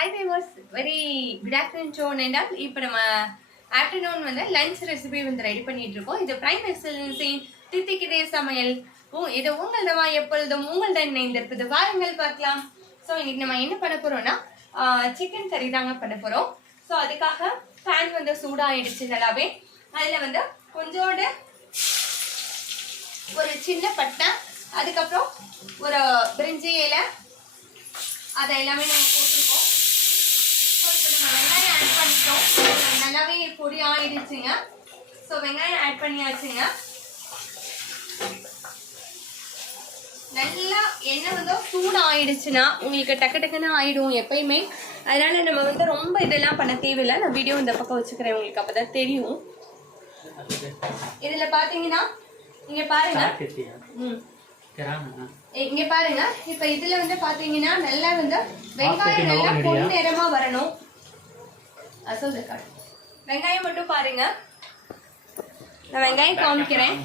Hi viewers, very good afternoon show and இப்போ நம்ம afternoon வந்து லஞ்ச் ரெசிபி வந்து ரெடி பண்ணிட்டு இருக்கோம். இது பிரைம் எக்ஸலன்ஸின் தித்திக்கிட்டே சமையல். இது உங்களதமா எப்பொழுதும் உங்களுடன் இணைந்திருப்பது. வாருங்கள் பார்க்கலாம். ஸோ இன்னைக்கு நம்ம என்ன பண்ண போறோம்னா சிக்கன் கறி தாங்க பண்ண போறோம். ஸோ அதுக்காக பேன் வந்து சூடாயிடுச்சு நல்லாவே. அதில் வந்து கொஞ்சோண்டு ஒரு சின்ன பட்டை, அதுக்கப்புறம் ஒரு பிரிஞ்சி இலை, அதை எல்லாமே நம்ம போட்டிருக்கோம். வெங்காயம் ஆட் பண்ணிட்டோம். நல்லாவே பொடி ஆயிடுச்சுங்க. ஸோ வெங்காயம் ஆட் பண்ணியாச்சுங்க. நல்லா எண்ணெய் வந்து சூடு ஆயிடுச்சுன்னா உங்களுக்கு டக்கு டக்குன்னு ஆயிடும் எப்பயுமே. அதனால நம்ம வந்து ரொம்ப இதெல்லாம் பண்ண தேவையில்லை. நான் வீடியோ இந்த பக்கம் வச்சுக்கிறேன், உங்களுக்கு அப்பதான் தெரியும். இதுல பாத்தீங்கன்னா இங்க பாருங்க, இங்க பாருங்க. இப்ப இதுல வந்து பாத்தீங்கன்னா நல்லா வந்து வெங்காயம் நல்லா பொன் நிறமா வரணும். வெங்காயம் மட்டும் பாருங்க, நான் வெங்காயம் காமிக்கிறேன்.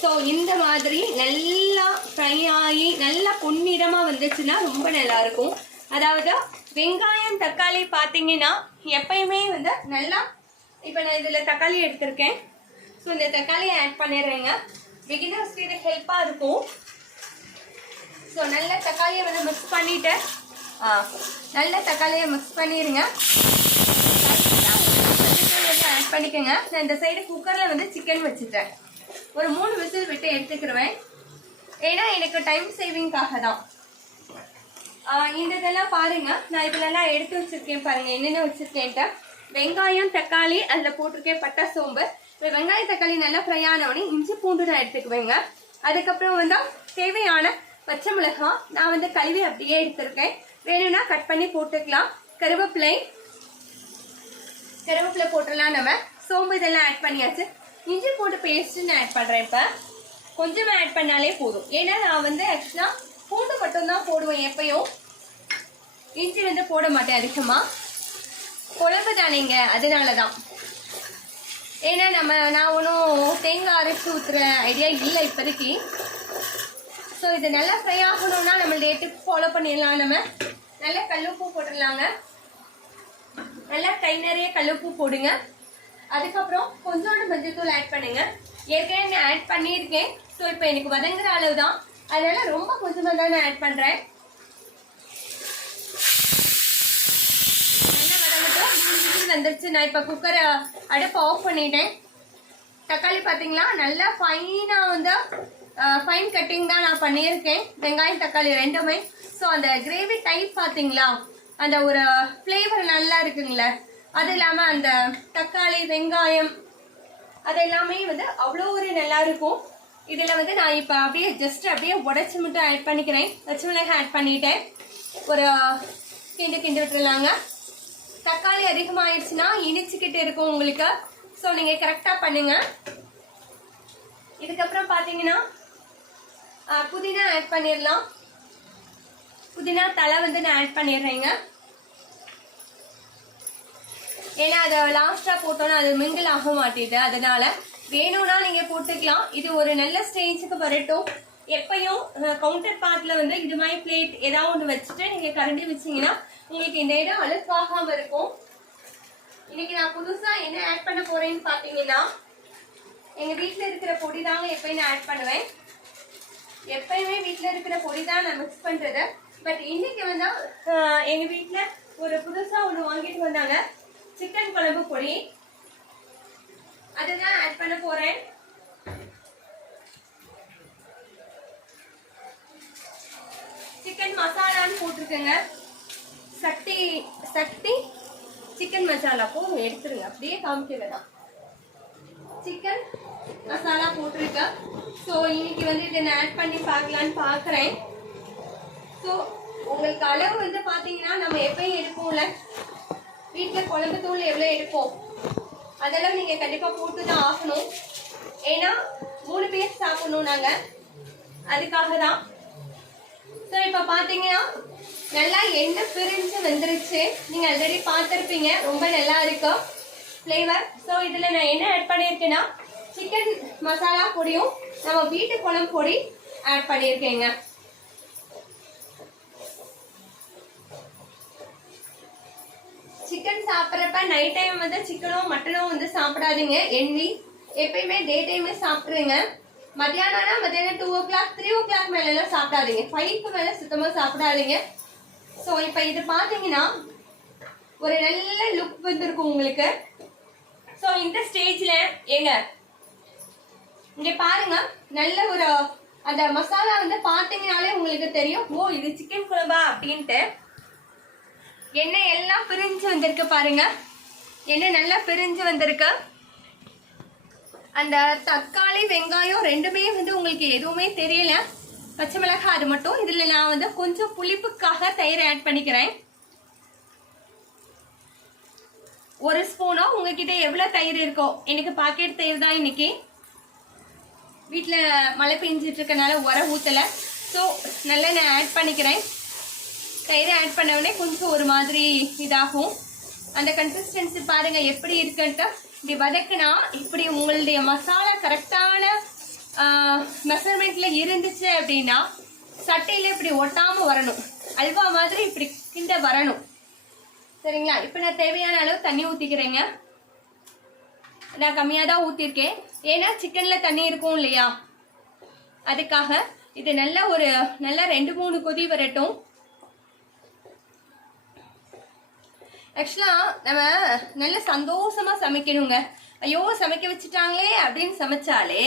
ஸோ இந்த மாதிரி நல்லா ஃப்ரை ஆகி நல்லா பொன்னிறமா வந்துச்சுன்னா ரொம்ப நல்லா இருக்கும். அதாவது வெங்காயம் தக்காளி பார்த்தீங்கன்னா எப்பயுமே வந்து நல்லா, இப்போ நான் இதில் தக்காளி எடுத்திருக்கேன். ஸோ இந்த தக்காளியை ஆட் பண்ணிடுறேங்க. பிகினர்ஸ்க்கு இது ஹெல்ப்பாக இருக்கும். ஸோ நல்ல தக்காளியை வந்து மிக்ஸ் பண்ணிட்டு நல்ல தக்காளியை மிக்ஸ் பண்ணிடுங்க. ஆட் பண்ணிக்கோங்க. நான் இந்த சைடு குக்கரில் வந்து சிக்கன் வச்சுட்டேன். ஒரு 3 விசில் விட்டு எடுத்துக்கிடுவேன். ஏன்னா எனக்கு டைம் சேவிங்காக தான். இந்த இதெல்லாம் பாருங்க, நான் இதெல்லாம் எடுத்து வச்சிருக்கேன். பாருங்க என்னென்ன வச்சிருக்கேன்ட்டு. வெங்காயம் தக்காளி அதில் போட்டிருக்கேன், பட்டை சோம்பு. இப்போ வெங்காயம் தக்காளி நல்லா ஃப்ரை ஆனவொடனே இஞ்சி பூண்டு நான் எடுத்துக்குவேங்க. அதுக்கப்புறம் வந்து தேவையான பச்சை மிளகாய் நான் வந்து கழுவி அப்படியே எடுத்திருக்கேன். வேணும்னா கட் பண்ணி போட்டுக்கலாம். கருவேப்பிலை போட்டுடலாம் நம்ம. சோம்பு இதெல்லாம் ஆட் பண்ணியாச்சு. இஞ்சி போட்டு பேஸ்ட் நான் ஆட் பண்றேன். இப்போ கொஞ்சமா ஆட் பண்ணாலே போதும். ஏன்னா நான் வந்து ஆக்சுவலா பூண்டு மட்டும்தான் போடுவேன் எப்பயும். இஞ்சி வந்து போட மாட்டேன் அதிகமா. குழம்பு தானேங்க, அதனாலதான். ஏன்னா நான் ஒன்றும் தேங்காய் அரைச்சி ஊத்துற ஐடியா இல்லை இப்போதைக்கு. ஸோ இது நல்லா ஃப்ரை ஆகணும்னா நம்ம டேட்டுக்கு ஃபாலோ பண்ணிடலாம். நம்ம நல்லா கல்லுப்பு போட்டுடலாங்க. நல்லா கை நிறைய கல்லுப்பு போடுங்க. அதுக்கப்புறம் கொஞ்சோண்டு மஞ்சள்தூள் ஆட் பண்ணுங்க. ஏற்கனவே நான் ஆட் பண்ணியிருக்கேன். ஸோ இப்போ எனக்கு வதங்குற அளவு தான், அதனால ரொம்ப கொஞ்சமாக தான் நான் ஆட் பண்ணுறேன். நல்லா வதங்கட்டும். வந்துருச்சு. நான் இப்போ குக்கரை அடுப்பை ஆஃப் பண்ணிட்டேன். தக்காளி பார்த்தீங்களா நல்லா ஃபைனாக வந்து ஃபைன் கட்டிங் தான் நான் பண்ணியிருக்கேன். வெங்காயம் தக்காளி ரெண்டுமே. ஸோ அந்த கிரேவி டைப் பார்த்தீங்களா, அந்த ஒரு ஃப்ளேவர் நல்லா இருக்குங்களே. அது இல்லாமல் அந்த தக்காளி வெங்காயம் அது எல்லாமே வந்து அவ்வளோ ஒரு நல்லா இருக்கும். இதில் வந்து நான் இப்போ அப்படியே ஜஸ்ட் அப்படியே உடச்சி மட்டும் ஆட் பண்ணிக்கிறேன். பச்சை மிளகாய் ஆட் பண்ணிட்டேன். ஒரு கிண்டு விட்டுருலாங்க. தக்காளி அதிகமாகிடுச்சுன்னா இனிச்சிக்கிட்டு இருக்கும் உங்களுக்கு. ஸோ நீங்கள் கரெக்டாக பண்ணுங்க. இதுக்கப்புறம் பார்த்தீங்கன்னா புதினா ஆட் பண்ணிடலாம். புதினா தலை வந்து நான் ஆட் பண்ணிடுறேங்க. ஏன்னா அதை லாஸ்ட்டாக போட்டோன்னா அது மிங்கிள் ஆக மாட்டேது. அதனால வேணும்னா நீங்கள் போட்டுக்கலாம். இது ஒரு நல்ல ஸ்டேஜுக்கு வரட்டும். எப்பயும் கவுண்டர் பார்ட்டில் வந்து இது மாதிரி பிளேட் ஏதாவது ஒன்று வச்சுட்டு நீங்கள் கரண்டி வச்சிங்கன்னா உங்களுக்கு இந்த இடம் அழுக்காகாமல் இருக்கும். இன்னைக்கு நான் புதுசாக என்ன ஆட் பண்ண போகிறேன்னு பார்த்தீங்கன்னா, எங்கள் வீட்டில் இருக்கிற பொடி தாங்க எப்பயும் நான் ஆட் பண்ணுவேன். எப்பயுமே வீட்டில் இருக்கிற பொடி தான் நான் மிக்ஸ் பண்ணுறது. பட் இன்னைக்கு வந்து எங்கள் வீட்டில் ஒரு புதுசாக ஒன்று வாங்கிட்டு வந்தாங்க, சிக்கன் குழம்பு பொடி. அதுதான் ஆட் பண்ண போறேன். சிக்கன் மசாலான்னு போட்டிருக்கேங்க. சக்தி சிக்கன் மசாலா போதும், எடுத்துருங்க. அப்படியே காமிக்க வேணாம். சிக்கன் மசாலா போட்டிருக்கேன். ஸோ இன்னைக்கு வந்து இதை நான் ஆட் பண்ணி பார்க்கலான்னு பார்க்குறேன். ஸோ உங்களுக்கு அளவு வந்து பார்த்தீங்கன்னா நம்ம எப்பயும் எடுப்போம்ல, வீட்டில் குழம்பு தூள் எவ்வளோ எடுப்போம் அதெல்லாம் நீங்கள் கண்டிப்பாக போட்டு தான் ஆகணும். ஏன்னா 3 பேர் சாப்பிடணும் நாங்கள், அதுக்காக தான். ஸோ இப்போ பார்த்தீங்கன்னா நல்லா எண்ணெய் பிரிஞ்சு வந்துருச்சு. நீங்கள் ஆல்ரெடி பார்த்துருப்பீங்க, ரொம்ப நல்லா இருக்கும் ஃப்ளேவர். ஸோ இதில் நான் என்ன ஆட் பண்ணியிருக்கேன்னா சிக்கன் மசாலா பொடியும் நம்ம வீட்டு குழம்பு பொடி ஆட் பண்ணியிருக்கேங்க. சாப்பிட்றப்ப நைட் டைம் வந்து சிக்கனோ மட்டனோ வந்து சாப்பிடாதீங்க. எண்ணி எப்பயுமே டே டைமே சாப்பிட்ருங்க. மத்தியானம்னா மத்தியானம் 2 o'clock 3 o'clock மேலாம் சாப்பிடாதீங்க. 5க்கு மேல சுத்தமா சாப்பிடாதீங்க. ஸோ இப்போ இது பார்த்தீங்கன்னா ஒரு நல்ல லுக் வந்துருக்கும் உங்களுக்கு. ஸோ இந்த ஸ்டேஜ்ல ஏங்க இங்க பாருங்க, நல்ல ஒரு அந்த மசாலா வந்து பார்த்தீங்கனாலே உங்களுக்கு தெரியும், ஓ இது சிக்கன் குழம்பா அப்படின்ட்டு. எண்ணெய் எல்லாம் பிரிஞ்சு வந்திருக்கு பாருங்க, எண்ணெய் நல்லா பிரிஞ்சு வந்திருக்கு. அந்த தக்காளி வெங்காயம் ரெண்டுமே வந்து உங்களுக்கு எதுவுமே தெரியல. பச்சை மிளகாய் அது மட்டும். இதுல நான் வந்து கொஞ்சம் புளிப்புக்காக தயிர் ஆட் பண்ணிக்கிறேன். 1 ஸ்பூனோ உங்ககிட்ட எவ்வளவு தயிர் இருக்கோ. எனக்கு பாக்கெட் தயிர் தான் இன்னைக்கு. வீட்டுல மழை பெஞ்சிட்டு இருக்கனால உர ஊத்தல. ஸோ நல்லா நான் ஆட் பண்ணிக்கிறேன். தயிர் ஆட் பண்ண உடனே கொஞ்சம் ஒரு மாதிரி இதாகும். அந்த கன்சிஸ்டன்சி பாருங்க எப்படி இருக்குன்ட்டு. இப்படி வதக்குனா இப்படி உங்களுடைய மசாலா கரெக்டான மெஷர்மெண்ட்ல இருந்துச்சு அப்படின்னா சட்டையில இப்படி ஒட்டாம வரணும். அல்வா மாதிரி இப்படி கிண்ட வரணும். சரிங்களா? இப்போ நான் தேவையான அளவு தண்ணி ஊற்றிக்கிறேங்க. நான் கம்மியாக தான் ஊற்றிருக்கேன், ஏன்னா சிக்கனில் தண்ணி இருக்கும் இல்லையா, அதுக்காக. இது நல்லா ஒரு நல்லா 2-3 கொதி வரட்டும். ஆக்சுவலாக நம்ம நல்ல சந்தோஷமா சமைக்கணுங்க. ஐயோ சமைக்க வச்சுட்டாங்களே அப்படின்னு சமைச்சாலே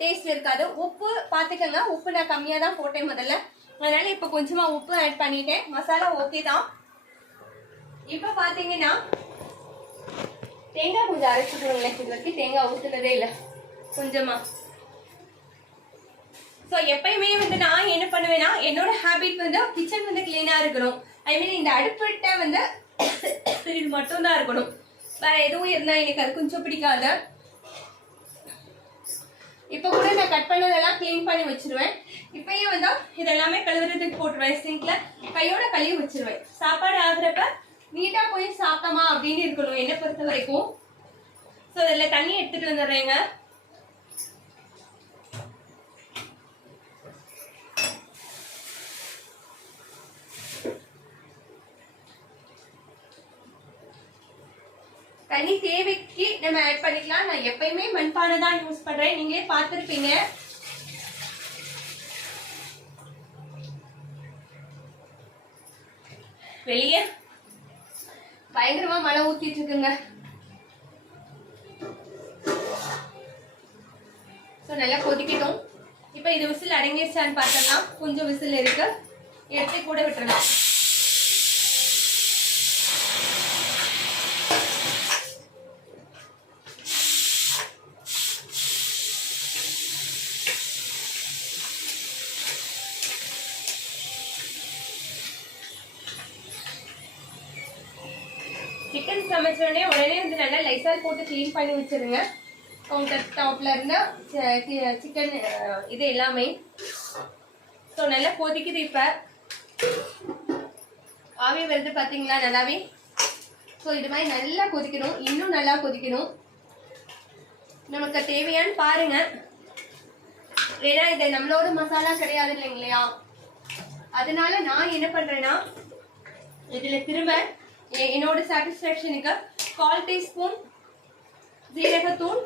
டேஸ்ட் இருக்காது. உப்பு பார்த்துக்கங்க, உப்பு நான் கம்மியாக தான் போட்டேன் முதல்ல, அதனால இப்போ கொஞ்சமாக உப்பு ஆட் பண்ணிட்டேன். மசாலா ஓகே தான். இப்போ பார்த்தீங்கன்னா தேங்காய் கொஞ்சம் அரைச்சிக்கணுங்களேன். இது வரைக்கும் தேங்காய் ஊற்றுனதே இல்லை, கொஞ்சமா. ஸோ எப்பயுமே வந்து நான் என்ன பண்ணுவேன்னா, என்னோட ஹேபிட் வந்து கிச்சன் வந்து கிளீனாக இருக்கணும். ஐ மீன் இந்த அடுப்பிட்ட வந்து இது மட்டும் தான் இருக்கணும். வேற எதுவும் இருந்தா எனக்கு அது கொஞ்சம் பிடிக்காது. இப்போ கூட நான் கட் பண்ணதெல்லாம் கிளீன் பண்ணி வச்சிருவேன். இப்பயும் வந்து இதெல்லாமே கழுவுறதுக்கு போட்டுருவேன். சிங்க்ல கையோட கழுவி வச்சிருவேன். சாப்பாடு ஆகுறப்ப நீட்டா போய் சாப்பிட்டோமா அப்படின்னு இருக்கணும் என்னை பொறுத்த வரைக்கும். ஸோ இதில் தண்ணி எடுத்துட்டு வந்துடுறேங்க. தண்ணி தேவைக்கு நம்ம ஆட் பண்ணிக்கலாம். நான் எப்பயுமே மண்பானை தான் யூஸ் பண்றேன், நீங்களே பார்த்துருப்பீங்க. வெளியே பயங்கரமா மழை ஊத்திட்டு இருக்குங்க. நல்லா கொதிக்கட்டும். இப்போ இது விசில் அடங்கிடுச்சான்னு பார்த்தோம்னா கொஞ்சம் விசில் இருக்கு, எடுத்து கூட விட்டுறலாம். சிக்கன் சமைச்சோடனே உடனே வந்து நல்லா லைசால் போட்டு க்ளீன் பண்ணி வச்சிருங்க. கவுண்டர் டாப்ல இருந்தா சிக்கன் இது எல்லாமே. ஸோ நல்லா கொதிக்குது. இப்போ ஆவி வருது பார்த்தீங்களா நல்லாவே. ஸோ இது மாதிரி நல்லா கொதிக்கணும், இன்னும் நல்லா கொதிக்கணும். நமக்கு தேவையான்னு பாருங்க. ஏன்னா இது நம்மளோட மசாலா கிடையாது இல்லைங்களா, அதனால நான் என்ன பண்றேன்னா இதுல திரும்ப என்னோட சாட்டிஸ்ஃபேக்ஷனுக்கு 1/4 டீஸ்பூன் ஜீரகத்தூள்,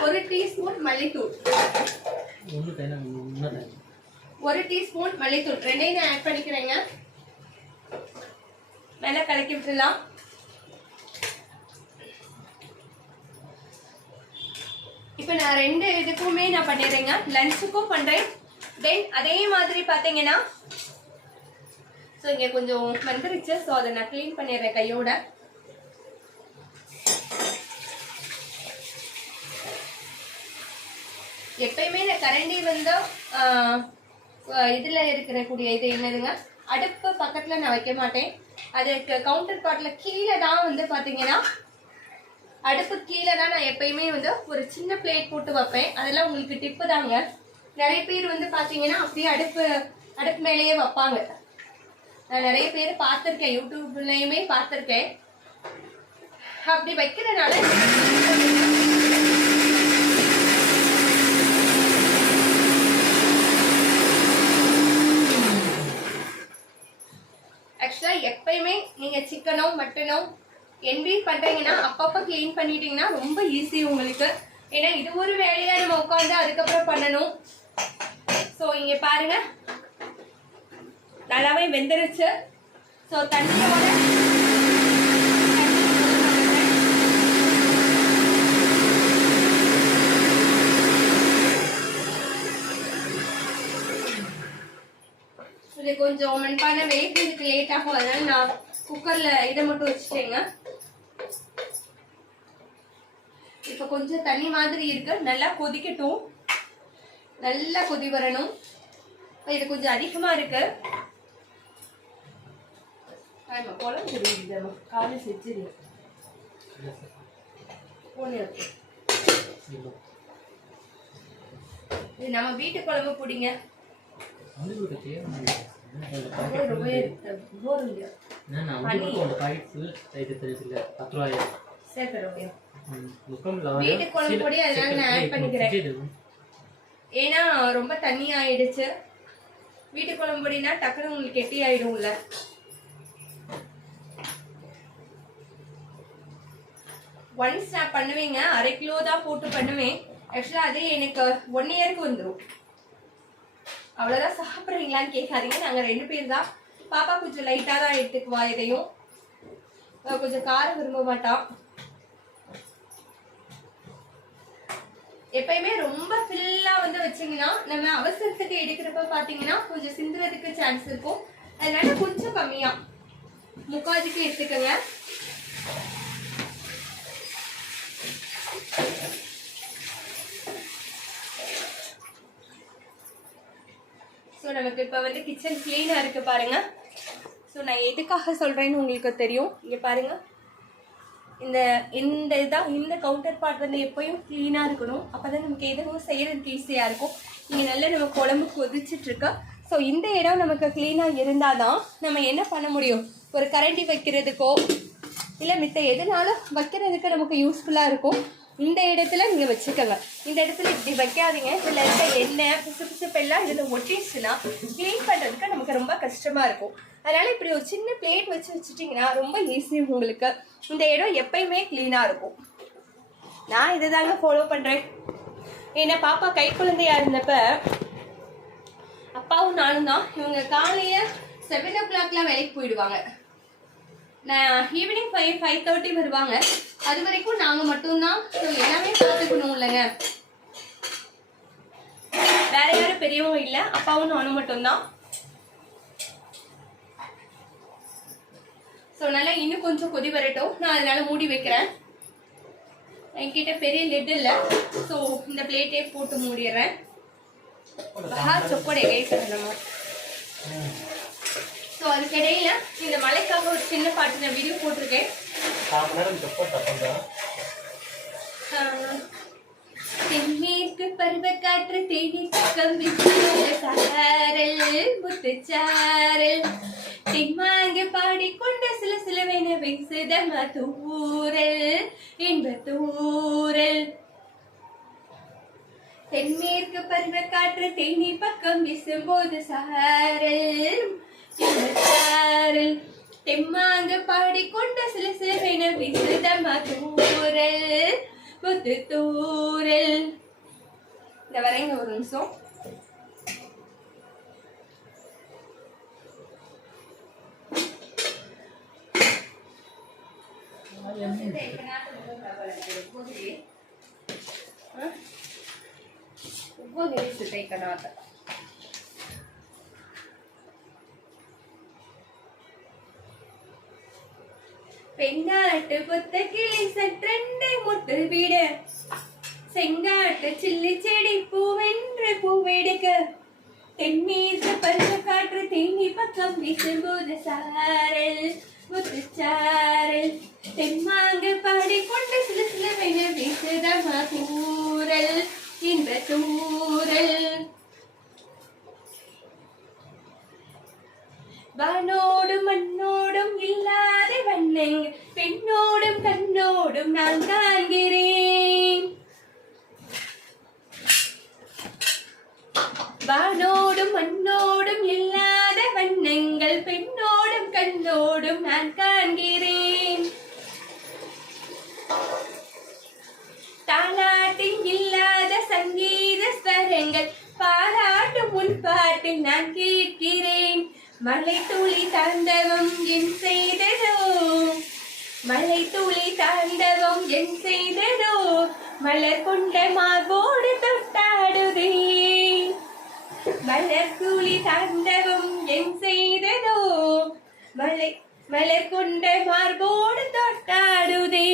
1 டீஸ்பூன் மல்லித்தூள், 1 டீஸ்பூன் மல்லித்தூள் ரெண்டையும் நான் ஆட் பண்ணிக்கிறேங்க. நல்லா கலக்கி விட்டுலாம். இப்போ நான் 2 இதுக்குமே நான் பண்ணிடுறேங்க. லஞ்சுக்கும் பண்றேன், தென் அதே மாதிரி பார்த்தீங்கன்னா ஸோ இங்கே கொஞ்சம் வந்துருச்சு. ஸோ அதை நான் க்ளீன் பண்ணிடுறேன் கையோட. எப்பயுமே இந்த கரண்டி வந்து இதில் இருக்கிறக்கூடிய இது என்னதுங்க, அடுப்பு பக்கத்தில் நான் வைக்க மாட்டேன். அதுக்கு கவுண்டர் டாப்பில் கீழே தான் வந்து பார்த்தீங்கன்னா அடுப்பு கீழே தான் நான் எப்பயுமே வந்து ஒரு சின்ன பிளேட் போட்டு வைப்பேன். அதெல்லாம் உங்களுக்கு டிப்பு தாங்க. நிறைய பேர் வந்து பார்த்தீங்கன்னா அப்படியே அடுப்பு மேலேயே வைப்பாங்க. நான் நிறைய பேர் பார்த்துருக்கேன், யூடியூப்லயுமே பார்த்துருக்கேன். அப்படி வைக்கிறதுனால ஆக்சுவலா எப்பயுமே நீங்க சிக்கனோ மட்டனோ என்வீட் பண்றீங்கன்னா அப்பப்ப கிளீன் பண்ணிட்டீங்கன்னா ரொம்ப ஈஸி உங்களுக்கு. ஏன்னா இது ஒரு வேலையா நம்ம உட்காந்து அதுக்கப்புறம் பண்ணணும். ஸோ இங்க பாருங்க நல்லாவே வெந்துருச்சு. ஸோ தண்ணியோட இது கொஞ்சம் மண்பானை வேகிறதுக்கு லேட் ஆகும், அதனால நான் குக்கர்ல இதை மட்டும் வச்சுட்டேங்க. இப்ப கொஞ்சம் தண்ணி மாதிரி இருக்கு, நல்லா கொதிக்கட்டும், நல்லா கொதி வரணும். இது கொஞ்சம் அதிகமா இருக்கு. குழம்பு காலை செஞ்சிரு இது நம்ம வீட்டு குழம்பு பிடிங்க. ஏன்னா ரொம்ப தண்ணி ஆயிடுச்சு. வீட்டு குழம்பு பொடினா டக்குனு உங்களுக்கு கெட்டி ஆயிடும்ல. ஒன்ஸ் நான் பண்ணுவேங்க, 1/2 கிலோ தான் போட்டு பண்ணுவேன். ஆக்சுவலா அதே எனக்கு 1 இயருக்கு வந்துடும். அவ்வளவுதான். சாப்பிட்றீங்களான்னு கேட்காதீங்க, நாங்க 2 பேர் தான். பாப்பா கொஞ்சம் லைட்டா தான் எடுத்துக்குவா, இதையும் கொஞ்சம் காரம் விரும்ப மாட்டான். எப்பயுமே ரொம்ப ஃபில்லா வந்து வச்சீங்கன்னா நம்ம அவசரத்துக்கு எடுக்கிறப்ப பாத்தீங்கன்னா கொஞ்சம் சிந்துறதுக்கு சான்ஸ் இருக்கும். அதனால கொஞ்சம் கம்மியா 3/4 எடுத்துக்கோங்க. ஸோ நமக்கு இப்போ வந்து கிச்சன் கிளீனாக இருக்கு பாருங்க. ஸோ நான் எதுக்காக சொல்றேன்னு உங்களுக்கு தெரியும். இங்கே பாருங்க, இந்த கவுண்டர் பார்ட் வந்து எப்பயும் கிளீனாக இருக்கணும். அப்போதான் நமக்கு எதுவும் செய்யறதுக்கு ஈஸியாக இருக்கும். இங்கே நல்லா நம்ம குழம்பு கொதிச்சுட்டு இருக்கா. ஸோ இந்த இடம் நமக்கு கிளீனாக இருந்தால் தான் நம்ம என்ன பண்ண முடியும், ஒரு கரண்டி வைக்கிறதுக்கோ இல்லை மித்த எதுனாலும் வைக்கிறதுக்கு நமக்கு யூஸ்ஃபுல்லாக இருக்கும். இந்த இடத்துல நீங்கள் வச்சுக்கோங்க. இந்த இடத்துல இப்படி வைக்காதீங்க. இதில் இருக்க எண்ணெய் பிசுப்பெல்லாம் இதில் ஒட்டிடுச்சுன்னா க்ளீன் பண்ணுறதுக்கு நமக்கு ரொம்ப கஷ்டமாக இருக்கும். அதனால் இப்படி ஒரு சின்ன பிளேட் வச்சுட்டிங்கன்னா ரொம்ப ஈஸி உங்களுக்கு. இந்த இடம் எப்பயுமே க்ளீனாக இருக்கும். நான் இதை தாங்க ஃபாலோ பண்ணுறேன். ஏன்னா பாப்பா கை குழந்தையாக இருந்தப்ப அப்பாவும் நானும் தான். இவங்க காலையில் 7 o'clockலாம் வேலைக்கு போயிடுவாங்க. நான் ஈவினிங் 5:30 வருவாங்க. அது வரைக்கும் நாங்கள் மட்டும்தான். ஸோ எல்லாமே பார்த்துக்கணும் இல்லைங்க. வேற யாரும் பெரியவங்க இல்லை, அப்பாவும் நானும் மட்டும்தான். ஸோ நல்லா இன்னும் கொஞ்சம் கொதி வரட்டும். நான் அதனால மூடி வைக்கிறேன். என்கிட்ட பெரிய லெட் இல்லை, ஸோ இந்த பிளேட்டே போட்டு மூடிடுறேன். சொப்படை நம்ம. ஸோ அதுக்கிடையில இந்த மலைக்காக ஒரு சின்ன பாட்டு நான் வீடியோ போட்டிருக்கேன். தென்மேற்கு பருவக்காற்று தேடி பக்கம் சாரல் முத்துச்சாரல் தென்மாங்கு பாடிக்கொண்ட சில சிலவென வீசுதம தூரல் இன்பத்தூரல். தென்மேற்கு பருவக்காற்று தேனி பக்கம் வீசும்போது சாரல் சாரல் தெம்மாங்கு பாடிக்கொண்ட சில சிலவென வீசுதம தூரல் முத்து தூரல். இந்த வரைங்க ஒரு நிமிஷம். பெண்ணாட்டு புத்த கிளி சற்றெண்டை முத்து விட செங்காட்டு சில்லி செடி பூவென்று பூவெடுக்க தென்மேற்கு பருவ காற்று தேனி பக்கம் வீசும்போது சாரல் முத்துச்சாரல் தெம்மாங்கு பாடிக்கொண்டு சில சிலவென வீசுதம தூரல் இன்ப தூரல். வானோடும் மண்ணோடும் இல்லாத வண்ணங்க பெண்ணோடும் கண்ணோடும் நான் காண்கிறேன். வானோடும் மண்ணோடும் இல்லாத வண்ணங்கள் பெண்ணோடும் கண்ணோடும் வழிந்தோடும் நான் காண்கிறேன். தாலாட்டில் இல்லாத சங்கீத ஸ்வரங்கள் பாராட்டும் உன் பாட்டில் நான் கேட்கிறேன். மழை துளி தாண்டவம் என் செய்ததோ, மழை துளி தாண்டவம் என் செய்ததோ, மலர் கொண்ட மார்போடு தொட்டாடுதே. மலர் துளி தாண்டவம் என் செய்ததோ, மலர் கொண்ட மார்போடு தொட்டாடுதே.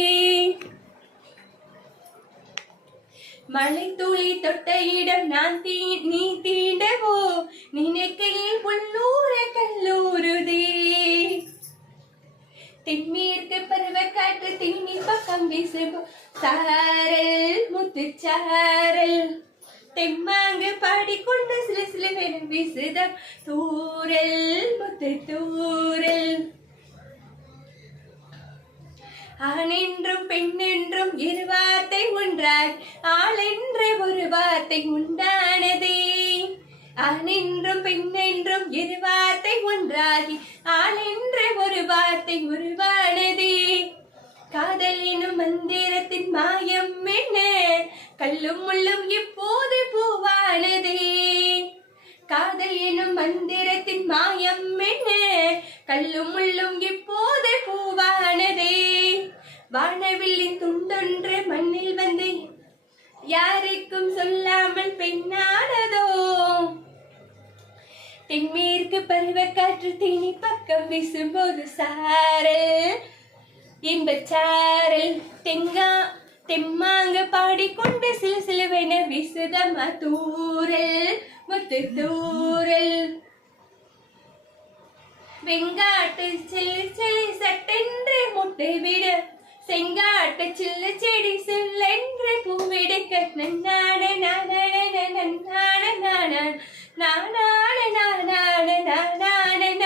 மழை துளி தொட்ட இடம் நான் நீ தீண்டவோ, நினைக்கையில் உள்ளூர கல்லூருதே. தென்மேற்கு பருவக்காற்று தீனி பக்கம் வீசும் சாரல் முத்துச்சாரல். தெம்மாங்கு பாடிக்கொண்டு சில சில வேணும் வீசுதம் தூரல் முத்து தூரல். ஆணென்றும் பெண்ணென்றும் இரு வார்த்தை ஒன்றாய் ஆளென்ற ஒரு வார்த்தை உண்டானதே. ஆணென்றும் பெண்ணென்றும் இரு வார்த்தை ஒன்றாகி ஆளென்ற ஒரு வார்த்தை உருவானதே. காதல் எனும் மந்திரத்தின் மாயம் என்ன, கல்லும் முள்ளும் இப்போது பூவானதே. காதல் எனும் மந்திரத்தின் மாயம் என்ன, கல்லும் முள்ளும் இப்போது பூவானதே. வானவில்லின் துண்டொன்று மண்ணில் வந்து யாருக்கும் சொல்லாமல் பெண்ணானதோ. தென்மேற்கு பருவக்காற்று தீனி பக்கம் வீசும்போது சாரல் இன்பச்சாரல். தெம்மாங்க பாடிக்கொண்டு சில சிலுவென வீசுதமா தூரல் முத்து தூரல். வெங்காட்டு சில்லு செடி சட்டென்று முட்டை விட, செங்காட்டு சில்லு செடி சில்லென்று பூவெடுக்க. நன்னான நானான நன்னான நானான நானான நானான நானான.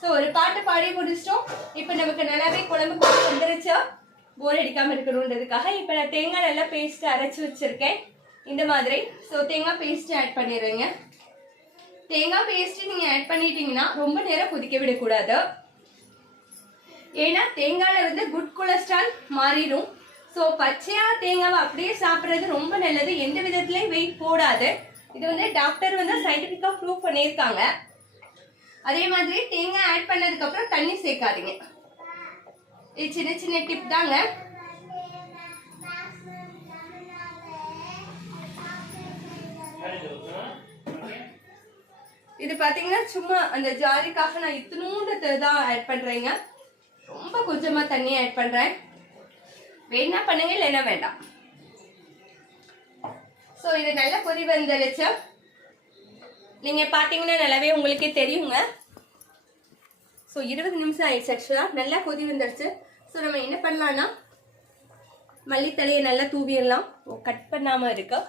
ஸோ ஒரு பாட்டு பாடி முடிச்சிட்டோம். இப்போ நமக்கு நல்லாவே குழம்பு கூட வந்துருச்சா, போர் அடிக்காமல் இருக்கணுன்றதுக்காக இப்போ நான் தேங்காய் நல்லா பேஸ்ட் அரைச்சி வச்சுருக்கேன் இந்த மாதிரி. ஸோ தேங்காய் பேஸ்ட்டு ஆட் பண்ணிடுறேங்க. தேங்காய் பேஸ்ட்டு நீங்கள் ஆட் பண்ணிட்டீங்கன்னா ரொம்ப நேரம் கொதிக்க விடக்கூடாது. ஏன்னா தேங்காயில் வந்து குட் கொலஸ்ட்ரால் மாறிடும். ஸோ பச்சையாக தேங்காவை அப்படியே சாப்பிட்றது ரொம்ப நல்லது, எந்த விதத்துலையும் வெயிட் போடாது. இது வந்து டாக்டர் வந்து சயின்டிஃபிக்காக ப்ரூவ் பண்ணியிருக்காங்க. அதே மாதிரி தேங்காய் ஆட் பண்ணதுக்கப்புறம் தண்ணி சேர்க்காதீங்க. இது சின்ன சின்ன டிப் தாங்க. இது பார்த்தீங்கன்னா சும்மா அந்த ஜாரிக்காக நான் இத்தினூண்டு தான் ஆட் பண்ணுறேங்க. ரொம்ப கொஞ்சமாக தண்ணி ஆட் பண்ணுறேன். வேணா பண்ணுங்க, இல்லைன்னா வேண்டாம். ஸோ இது நல்லா கொதி வந்துடுச்சு. நீங்கள் பார்த்தீங்கன்னா நல்லாவே உங்களுக்கே தெரியுங்க. ஸோ 20 நிமிஷம் ஆயிடுச்சு ஆக்சுவலாக. நல்லா கொதி வந்துடுச்சு. ஸோ நம்ம என்ன பண்ணலான்னா மல்லித்தலையை நல்லா தூவிடலாம். கட் பண்ணாமல் இருக்கு.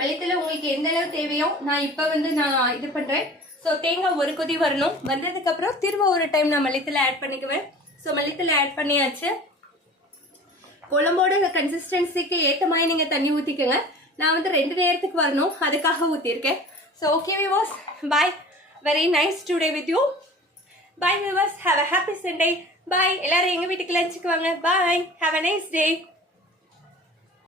மல்லித்தலை உங்களுக்கு எந்த அளவு தேவையோ நான் இப்போ வந்து நான் இது பண்ணுறேன். ஸோ தேங்காய் ஒரு கொதி வரணும். வந்ததுக்கப்புறம் திரும்ப ஒரு டைம் நான் மல்லித்தலை ஆட் பண்ணிக்குவேன். ஸோ மல்லித்தலை ஆட் பண்ணியாச்சு. குழம்போட கன்சிஸ்டன்சிக்கு ஏற்ற மாதிரி நீங்கள் தண்ணி ஊற்றிக்கோங்க. நான் வந்து 2 நேரத்துக்கு வரணும், அதுக்காக ஊற்றிருக்கேன். So okay viewers, bye. Very nice today with you. Bye viewers, have a happy Sunday. Bye. எல்லாரும் எங்கள் வீட்டுக்கு லஞ்சுக்கு வாங்க. Bye. Have a nice day.